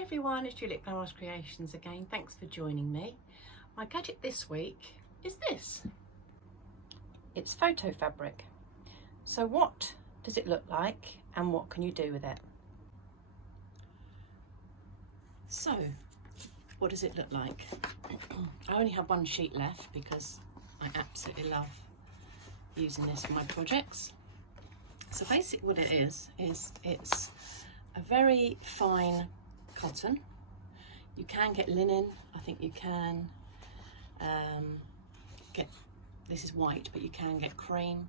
Hi everyone, it's Juliet Flowers Creations again. Thanks for joining me. My gadget this week is this. It's photo fabric. So what does it look like and what can you do with it? So what does it look like? I only have one sheet left because I absolutely love using this for my projects. So basically what it is it's a very fine cotton. You can get linen, I think you can get, this is white, but you can get cream,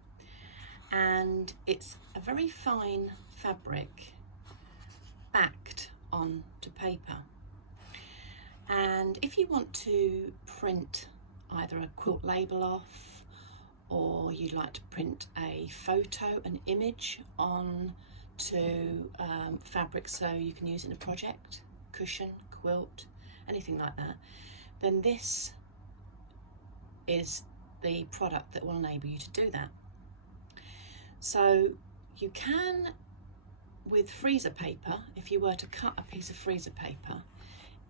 and it's a very fine fabric backed onto paper. And if you want to print either a quilt label off, or you'd like to print a photo, an image on to fabric so you can use it in a project, cushion, quilt, anything like that, then this is the product that will enable you to do that. So you can, with freezer paper, if you were to cut a piece of freezer paper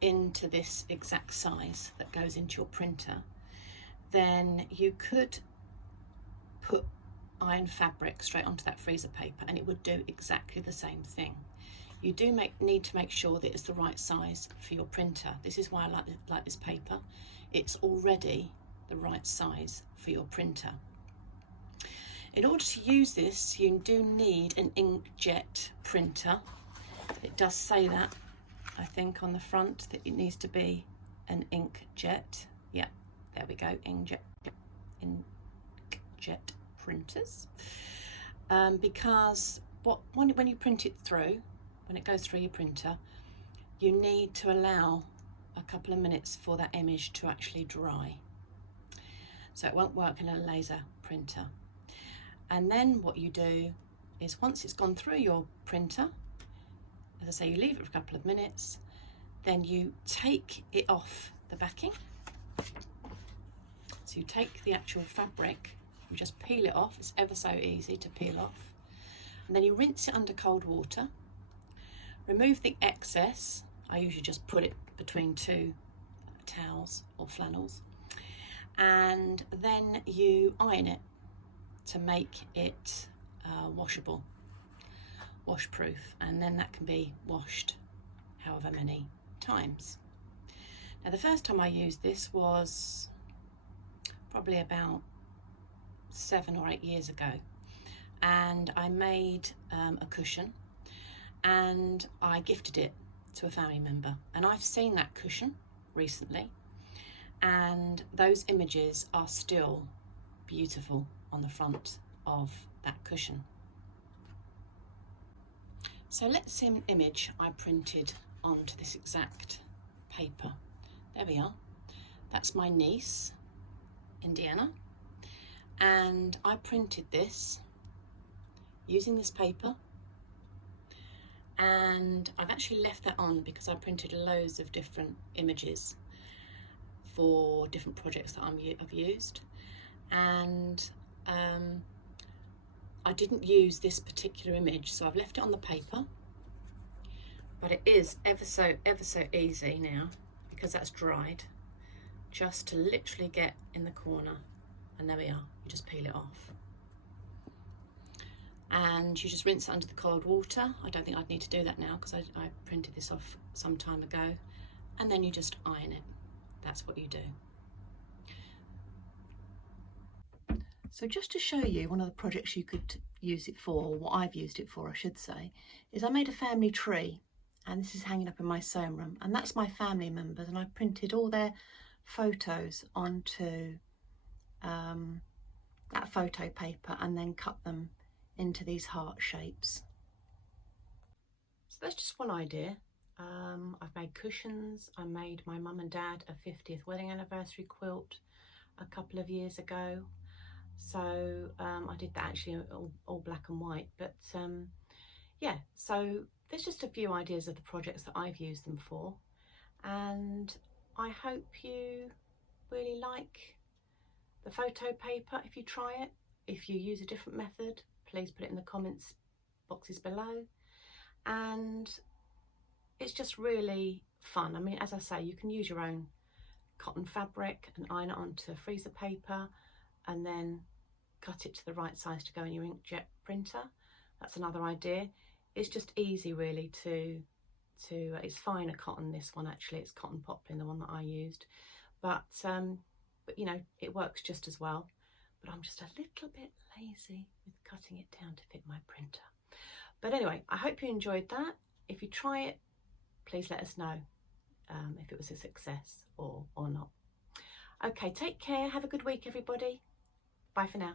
into this exact size that goes into your printer, then you could put iron fabric straight onto that freezer paper and it would do exactly the same thing. You do need to make sure that it's the right size for your printer. This is why I like this paper. It's already the right size for your printer. In order to use this, you do need an inkjet printer. It does say that, I think, on the front, that it needs to be an inkjet. Yeah, there we go, inkjet printers. Because when you print it through, when it goes through your printer, you need to allow a couple of minutes for that image to actually dry. So it won't work in a laser printer. And then what you do is, once it's gone through your printer, as I say, you leave it for a couple of minutes, then you take it off the backing. So you take the actual fabric, you just peel it off. It's ever so easy to peel off. And then you rinse it under cold water. Remove the excess. I usually just put it between two towels or flannels. And then you iron it to make it washable, washproof. And then that can be washed however many times. Now, the first time I used this was probably about 7 or 8 years ago, and I made a cushion and I gifted it to a family member, and I've seen that cushion recently and those images are still beautiful on the front of that cushion. So let's see an image I printed onto this exact paper. There we are. That's my niece, Indiana, and I printed this using this paper, and I've actually left that on because I printed loads of different images for different projects that I've used, and I didn't use this particular image, so I've left it on the paper. But it is ever so easy now, because that's dried, just to literally get in the corner, and there we are. You just peel it off and you just rinse it under the cold water. I don't think I'd need to do that now because I printed this off some time ago, and then you just iron it. That's what you do. So just to show you one of the projects you could use it for, or what I've used it for I should say, is I made a family tree, and this is hanging up in my sewing room, and that's my family members, and I printed all their photos onto that photo paper and then cut them into these heart shapes. So that's just one idea. I've made cushions. I made my mum and dad a 50th wedding anniversary quilt a couple of years ago. So I did that actually all black and white, but yeah, so there's just a few ideas of the projects that I've used them for, and I hope you really like the photo paper if you try it. If you use a different method, please put it in the comments boxes below, and it's just really fun. I mean, as I say, you can use your own cotton fabric and iron it onto freezer paper and then cut it to the right size to go in your inkjet printer. That's another idea. It's just easy really to it's finer cotton, this one actually, it's cotton poplin, the one that I used, but you know, it works just as well. But I'm just a little bit lazy with cutting it down to fit my printer. But anyway, I hope you enjoyed that. If you try it, please let us know if it was a success or not. Okay, take care. Have a good week, everybody. Bye for now.